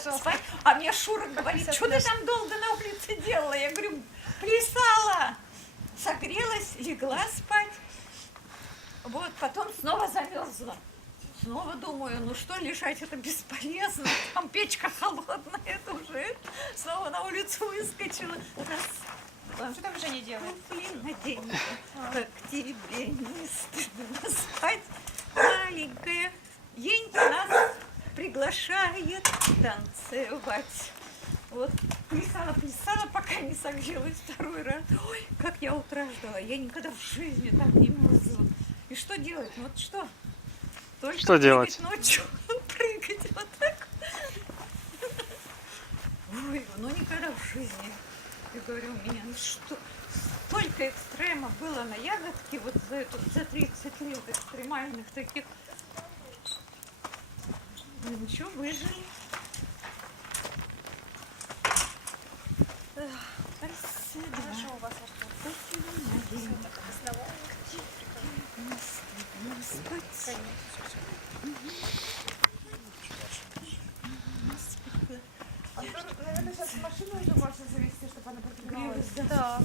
спать. А мне Шура говорит, что ты там долго на улице делала? Я говорю, плясала. Согрелась, легла спать. Вот, потом снова замерзла. Снова думаю, ну что, лежать это бесполезно. Там печка холодная, это уже. Снова на улицу выскочила. Раз. Что там Женя делает? Ну, блин, Наденька, как тебе не стыдно спать, маленькая. Енька нас приглашает танцевать. Вот, плясала, пока не согрелась второй раз. Ой, как я утра ждала. Я никогда в жизни так не мерзла. И что делать? Ну вот что? Только что делать? Ночью прыгать вот так. Ой, ну никогда в жизни. Я говорю, у меня, ну что, столько экстремов было на ягодке вот за 30 лет экстремальных таких. Ну ничего, выжили. Спасибо. Хорошо у вас, Артур. Спасибо, Все Наденька. так основало. Не спать. Артур, наверное, сейчас машину уже можно завести, чтобы она поднималась. Да.